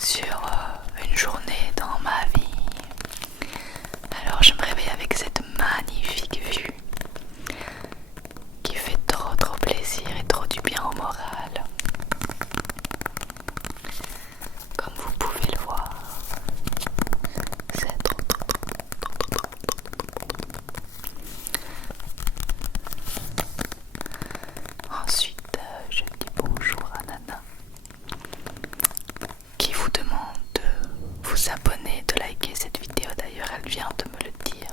sur une journée dans ma vie. Alors je me réveille avec cette magnifique vue qui fait trop plaisir et trop du bien au moral. Comme vous pouvez le voir, c'est trop. Ensuite, je dis bonjour à Nana qui vous demande de vous abonner, de liker cette vidéo. D'ailleurs, elle vient de me le dire.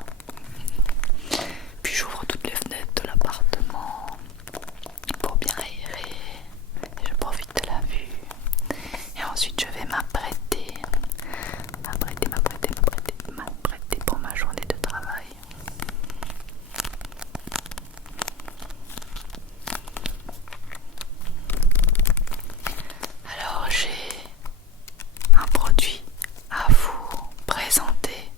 Puis j'ouvre toutes les fenêtres de l'appartement pour bien aérer. Et je profite de la vue. Et ensuite, je vais m'apprêter pour ma journée de travail. Alors j'ai un produit à vous présenter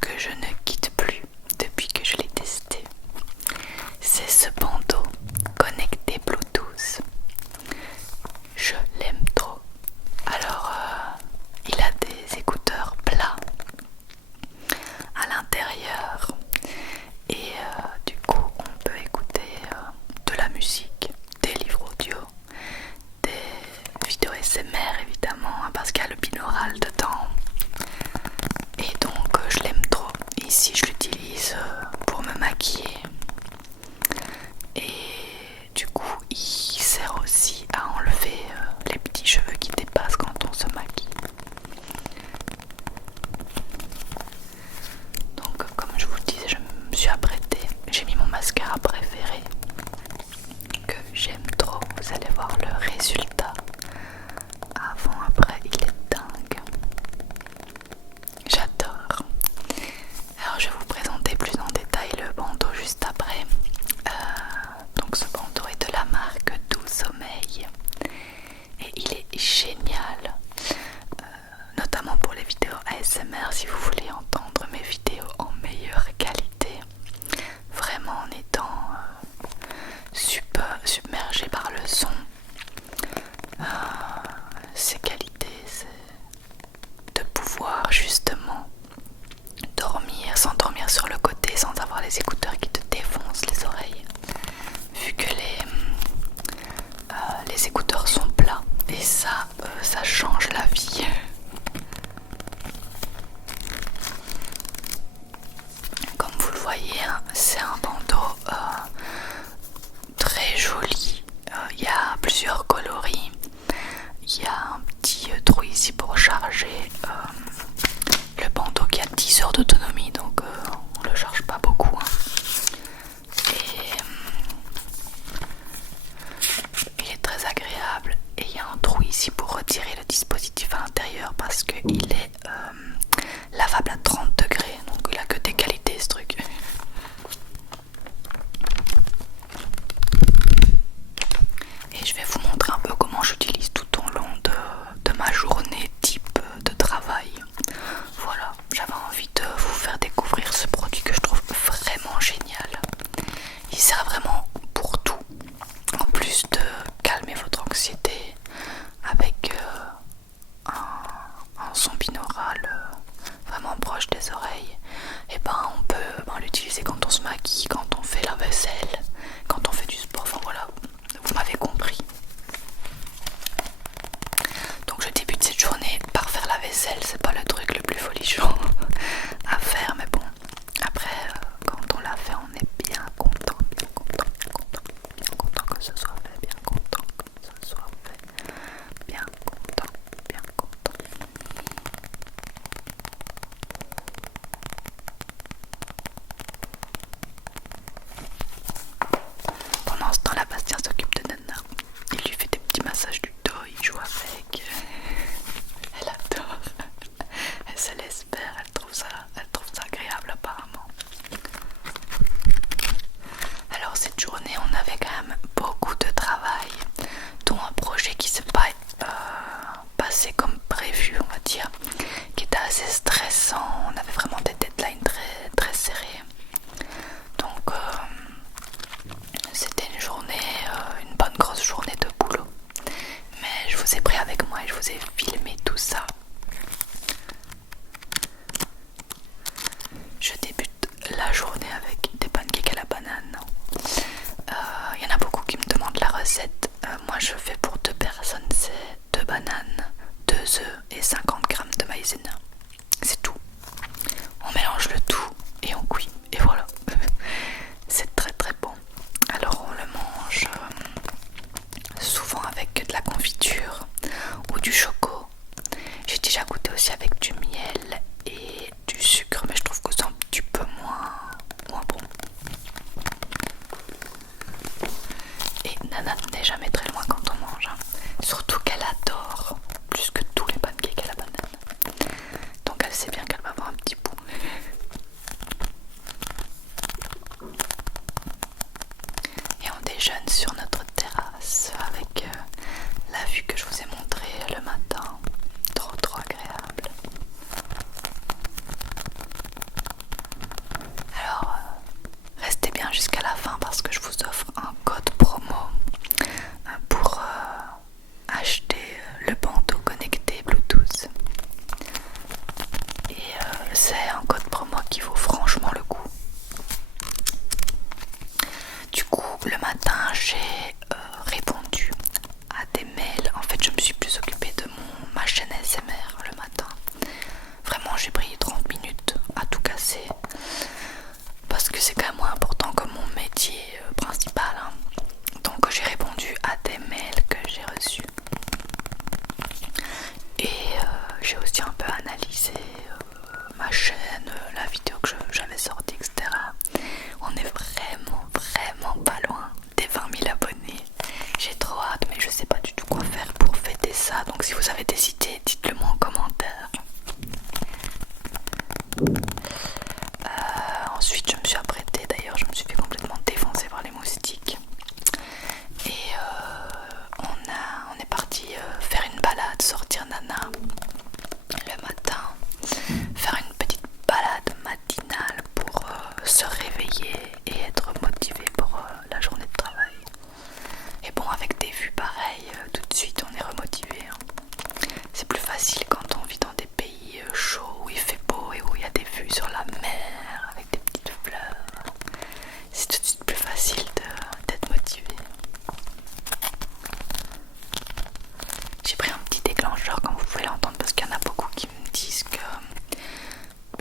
que je ne quitte plus depuis que je l'ai testé. C'est ce bandeau connecté Bluetooth. Je l'aime trop. Alors il a des écouteurs plats à l'intérieur et du coup on peut écouter de la musique, des livres audio, des vidéos SMR évidemment, hein, parce qu'il y a le binaural dedans. Et donc je l'aime trop. Ici je l'utilise pour me maquiller. Et du coup il sert aussi à enlever les petits cheveux qui dépassent quand on se maquille. Donc comme je vous le disais, je me suis apprêtée. J'ai mis mon mascara préféré que j'aime trop. Vous allez voir le résultat. Avant, après, il est dingue. J'adore. Alors je vais vous présenter plus en détail le bandeau juste après. Donc ce bandeau est de la marque Doux Sommeil et il est génial, notamment pour les vidéos ASMR. Si vous voulez entendre mes vidéos en meilleure qualité, vraiment en étant submergé par le son, ces qualités, c'est de pouvoir justement s'endormir sur le côté sans avoir les écouteurs qui te défoncent les oreilles, vu que les écouteurs sont plats et ça change la vie. Comme vous le voyez, hein, c'est un bandeau très joli. Il y a plusieurs coloris. Il y a un petit trou ici pour charger le bandeau qui a 10 heures d'autonomie, donc on le charge pas beaucoup, hein. Et il est très agréable. Et il y a un trou ici pour retirer le dispositif à l'intérieur parce qu'il est lavable à 30 degrés, donc il a que des qualités ce truc. Et je vais vous montrer un peu comment j'utilise tout au long de ma journée type de travail. Voilà, j'avais envie de vous faire découvrir ce produit que je trouve vraiment génial. Il sert vraiment pour tout. En plus de calmer votre anxiété avec un son binaural vraiment proche des oreilles, et on peut l'utiliser quand on se maquille, quand on fait la vaisselle, quand on fait du sport, enfin voilà, vous m'avez compris. Donc je débute cette journée par faire la vaisselle. C'est pas le truc le plus folichon à faire, mais bon, après quand on l'a fait, on est bien content que ce soit fait, bien content que ce soit fait, bien content. Pendant ce temps, la Bastien s'occupe de Nana. Il lui fait des petits massages du dos, il joue avec. Elle adore. Elle se laisse faire, elle trouve ça agréable apparemment. Alors cette journée, on avait quand même beaucoup de travail, dont un projet qui s'est pas passé comme prévu, on va dire, qui était assez stressant. On avait vraiment des deadlines très serrées. Donc c'était une bonne grosse journée de boulot. Mais je vous ai pris avec moi et je vous ai filmé tout ça et 50 g de maïzena. C'est tout. On mélange le tout et on cuit. Et voilà. C'est très très bon. Alors on le mange souvent avec de la confiture ou du choco. J'ai déjà goûté aussi avec du miel et du sucre, mais je trouve que c'est un petit peu moins bon. Et Nana n'est jamais très loin quand on mange, hein. Surtout qu'elle adore plus que tous les pancakes à la banane. Donc elle sait bien qu'elle va avoir un petit bout. Et on déjeune sur notre terrasse avec la vue que je vous ai montrée le matin. Trop agréable. Alors restez bien jusqu'à la fin parce que je vous offre un code promo pour acheter le bandeau connecté Bluetooth. Et c'est un code promo qui vaut franchement le coup. Du coup, le matin, j'ai répondu à des mails. En fait, je me suis plus occupée de ma chaîne ASMR le matin. Vraiment, j'ai pris 30 minutes à tout casser. Parce que c'est quand même moins important que mon métier principal, hein. Donc j'ai répondu à des mails que j'ai reçus. Et j'ai aussi un peu analysé ma chaîne, la vidéo que j'avais sortie, etc. On est vraiment pas loin des 20 000 abonnés. J'ai trop hâte, mais je sais pas du tout quoi faire pour fêter ça. Donc si vous avez des idées, dites-le moi en commentaire. Ensuite je me suis apprêtée, d'ailleurs je me suis fait complètement défoncer par les moustiques. Et on est parti faire une balade, sortir Nana le matin, faire une petite balade matinale pour se réveiller et être motivé pour la journée de travail. Et bon, avec des vues pareilles, tout de suite on est remotivé, hein. C'est plus facile quand on vit dans des pays chauds où il fait beau et où il y a des vues sur la mer avec des petites fleurs. C'est tout de suite plus facile d'être motivé. J'ai pris un petit déclencheur comme vous pouvez l'entendre parce qu'il y en a beaucoup qui me disent que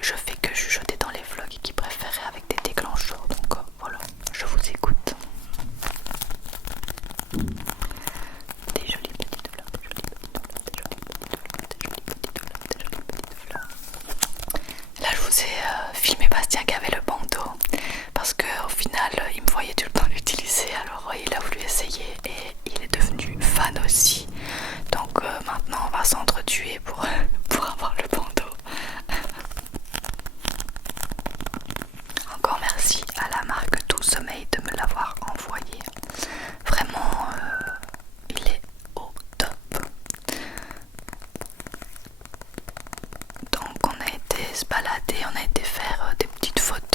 je fais que chuchoter dans les vlogs et qui préféraient avec des déclencheurs. Donc voilà, je vous écoute. Des jolies petites fleurs, des jolies petites fleurs, des jolies petites fleurs, des jolies petites fleurs. Là je vous ai filmé Bastien qui avait le bandeau parce qu'au final il me voyait tout le temps l'utiliser, alors il a voulu essayer et il est devenu fan aussi. Donc maintenant on va s'entretuer pour avoir le bandeau. Encore merci à la marque Tout Sommeil de me l'avoir envoyé. Vraiment il est au top. Donc on a été se balader, on a été faire des petites photos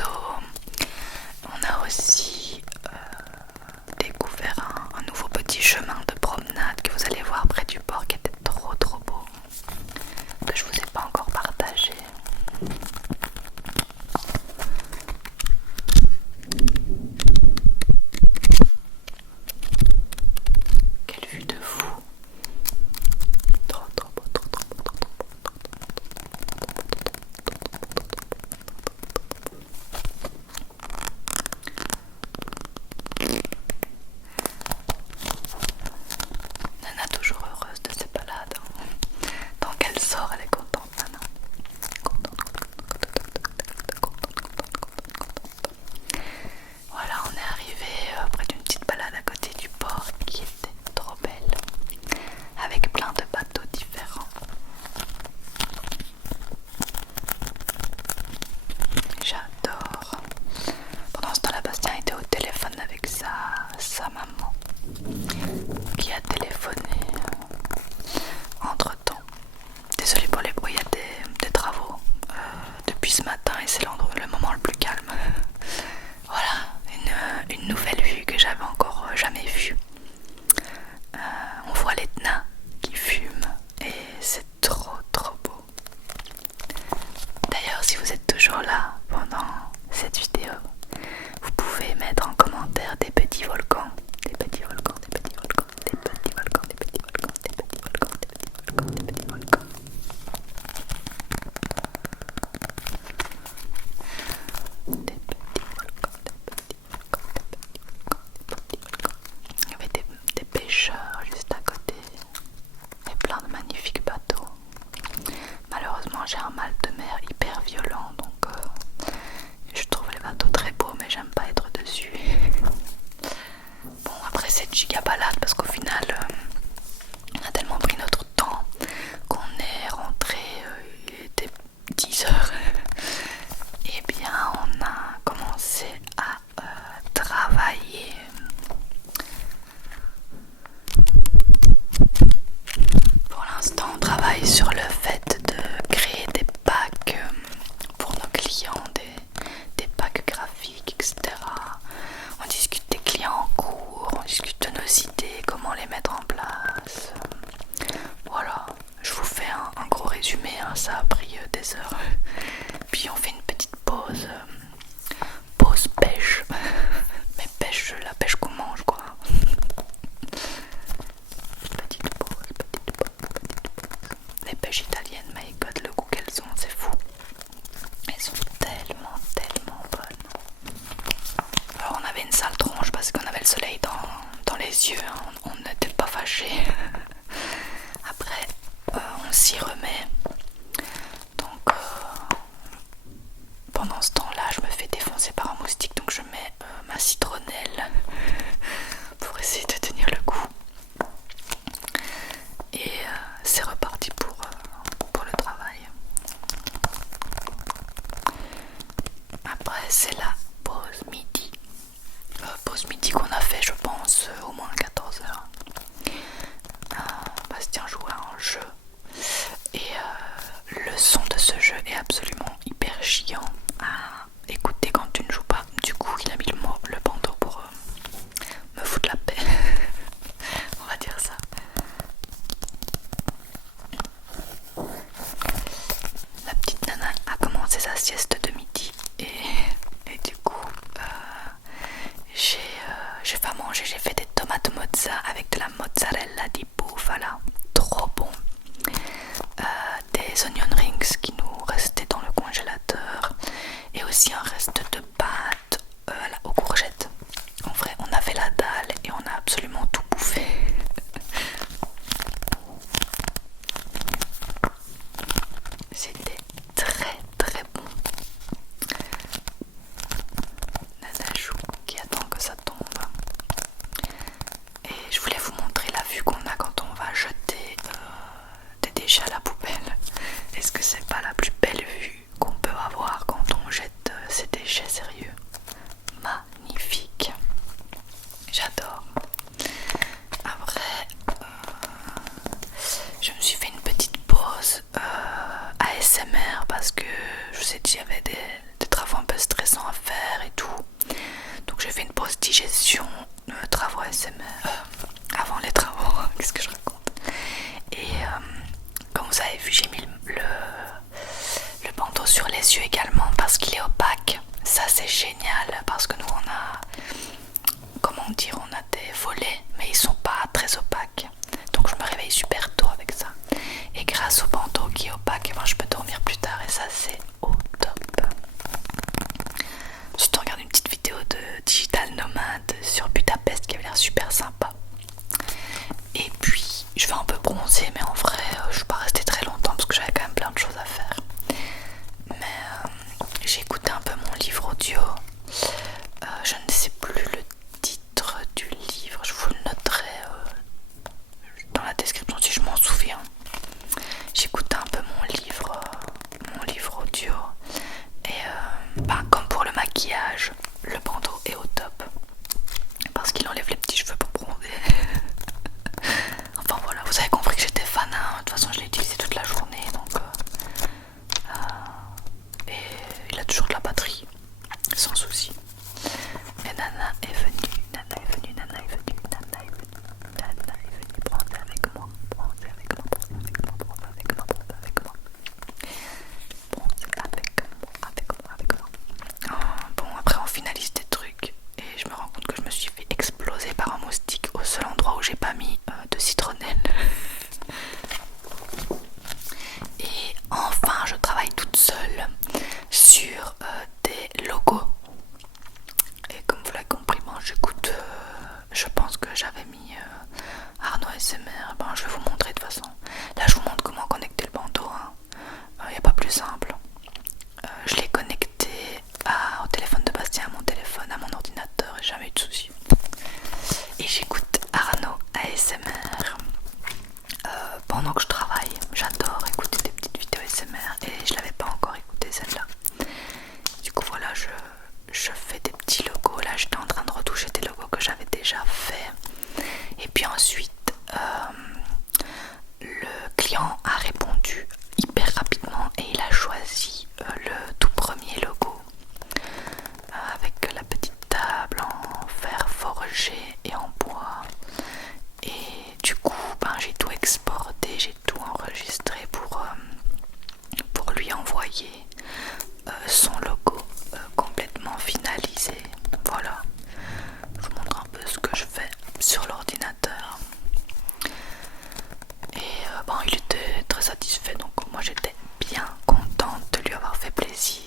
j'ai un mal de mer hyper violent, donc je trouve les bateaux très beaux, mais j'aime pas être dessus. Bon, après cette giga balade, parce qu'au final on a tellement pris notre temps qu'on est rentré, il était 10 heures. Et bien on a commencé à travailler. Pour l'instant on travaille sur le fait de créer des packs pour nos clients, des packs graphiques, etc. On discute des clients en cours, on discute de nos idées, comment les mettre en place. Voilà, je vous fais un gros résumé, hein, ça a pris des heures. Puis on fait une petite pause, pause pêche. Mais pêche, la pêche qu'on mange quoi. Petite pause, petite pause, petite pause. Les pêches italiennes, my god, le goût qu'elles ont, c'est fou. Elles sont tellement, tellement bonnes. Alors on avait une sale tronche parce qu'on avait le soleil dans les yeux, hein. On n'était pas fâchés. Après, on s'y remet. Donc pendant ce temps-là, je me fais défoncer par un moustique, donc je mets ma citronnelle pour essayer de tenir le coup. Et c'est reparti pour le travail. Après, c'est la pause midi. Pause midi qu'on a fait, je pense, au moins 14 heures. Bastien jouait à un jeu. Et le son de ce jeu est absolument hyper chiant à écouter quand tu ne joues pas. Du coup, il a mis le bandeau pour me foutre la paix. On va dire ça. La petite nana a commencé sa sieste de midi et du coup j'ai pas mangé, j'ai fait des tomates mozza avec de la mozzarella di bufala, trop bon. Des onion rings qui nous restaient dans le congélateur et aussi un reste de pâtes aux courgettes. En vrai, on avait la dalle et on a absolument tout bouffé. C'était très très bon. Nanajou qui attend que ça tombe. Et je voulais vous montrer la vue qu'on a quand on va jeter des déchets à la poubelle. Est-ce que c'est pas la plus belle vue qu'on peut avoir quand on jette ces déchets, sérieux? Magnifique. J'adore. Après, je me suis fait une petite pause ASMR parce que je sais que j'avais des travaux un peu stressants à faire et tout. Donc j'ai fait une pause digestion, travaux ASMR, avant les travaux, qu'est-ce que je raconte. Et comme vous avez vu, j'ai mis le bandeau sur les yeux également parce qu'il est opaque. Ça c'est génial parce que nous on a, comment dire, on a des volets mais ils sont pas très opaques. Donc je me réveille super tôt avec ça. Et grâce au bandeau qui est opaque, je peux dormir plus tard et ça c'est au top. Ensuite on regarde une petite vidéo de Digital Nomade sur Budapest qui avait l'air super sympa. Et puis je vais un peu bronzer, mais en vrai je suis pas restée très longtemps parce que j'avais voyez son logo complètement finalisé. Voilà, je vous montre un peu ce que je fais sur l'ordinateur. Et bon, il était très satisfait, donc moi j'étais bien contente de lui avoir fait plaisir.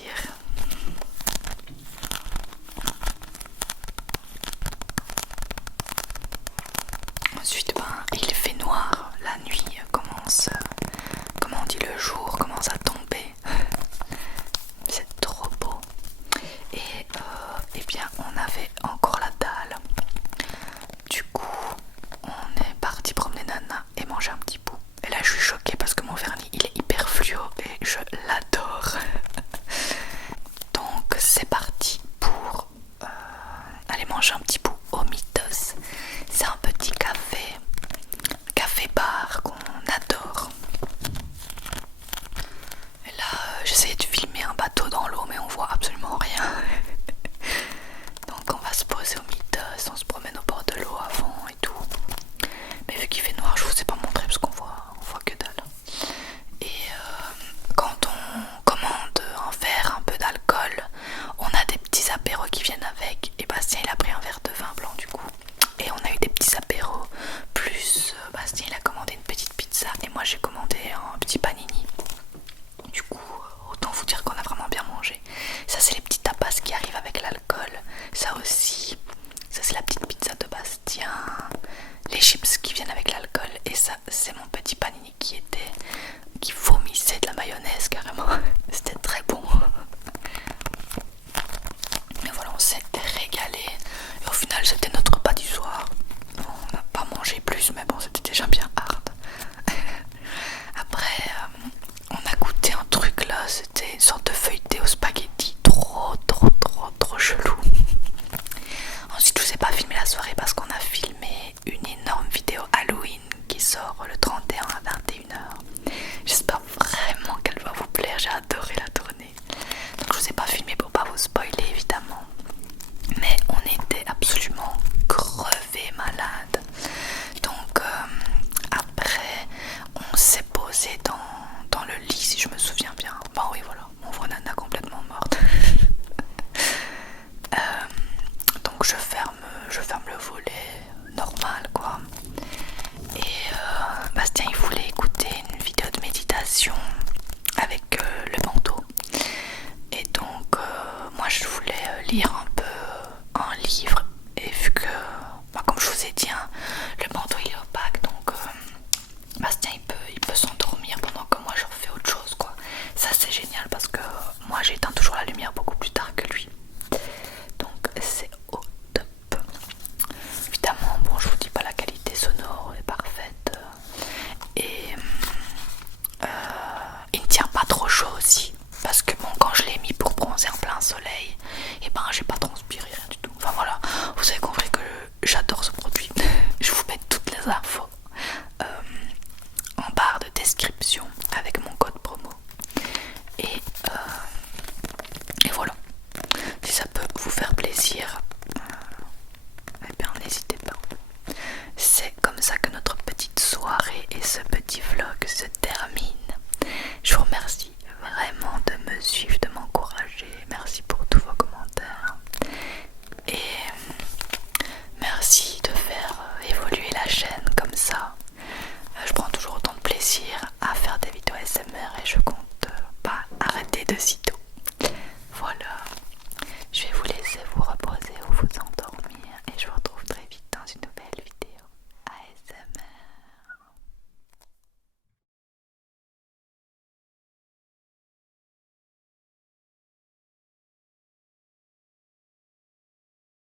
Ensuite, il fait noir, la nuit commence, comment on dit, le jour commence à tomber. C'est trop beau. Et bien, on avait encore la dalle. Du coup, on est parti promener Nana et manger un petit bout. Et là, je suis choquée parce que mon vernis, il est hyper fluo et je l'adore. Donc, c'est parti pour aller manger un petit bout au Mythos. C'est un petit café-bar qu'on adore. Et là, j'essayais de filmer un bateau dans l'eau, mais on voit absolument rien. Donc on va se poser au Mythos, on se promène au bord de l'eau avant et tout. Mais vu qu'il fait noir, je vous ai pas montré parce qu'on voit que dalle. Et quand on commande un verre, un peu d'alcool, on a des petits apéros qui viennent avec. Et Bastien, il a pris un verre de vin blanc du coup. Et on a eu des petits apéros. Plus Bastien, il a commandé une petite pizza et moi j'ai commandé un petit panini. Du coup, autant vous dire qu'on a vraiment bien mangé. Ça, c'est les petits tapas qui arrivent avec l'alcool. Ça aussi, ça c'est la petite pizza de Bastien. Les chips qui viennent avec l'alcool. Et ça, c'est mon petit panini qui vomissait de la mayonnaise carrément. C'était très bon. Mais voilà, on s'est régalé. Et au final, c'était notre repas du soir. On n'a pas mangé plus, mais bon, c'était déjà bien hard. Après, on a goûté un truc là, c'était une sorte de feuilleté au spaghetti, trop chelou. Ensuite, je vous ai pas filmé la soirée parce qu'on a filmé une énorme vidéo Halloween qui sort le 31 à 21h. J'espère vraiment qu'elle va vous plaire, j'ai adoré la tournée. Donc je vous ai pas filmé pour pas vous spoiler évidemment. Mais on était absolument crevés malades. Donc après on s'est posé dans le lit si je me souviens bien. Bon oui voilà, on voit Nana complètement morte. Donc je ferme le volet normal quoi. Et Bastien il voulait écouter une vidéo de méditation avec le bandeau. Et donc moi je voulais lire un peu un livre. Et vu que comme je vous ai dit hein, le bandeau il est opaque, donc Bastien il peut s'endormir pendant que moi je refais autre chose quoi. Ça c'est génial parce que moi j'éteins toujours la lumière beaucoup plus tard que lui. Donc c'est au top. Évidemment bon je vous dis pas la qualité sonore est parfaite. Et il ne tient pas trop chaud aussi. Parce que bon quand je l'ai mis pour bronzer en plein soleil, et ben j'ai pas transpiré rien du tout. Enfin voilà, vous avez compris que j'adore ce produit. Je vous mets toutes les infos en barre de description avec mon code promo. Et voilà. Si ça peut vous faire plaisir, eh bien n'hésitez pas. C'est comme ça que notre petite soirée et ce petit vlog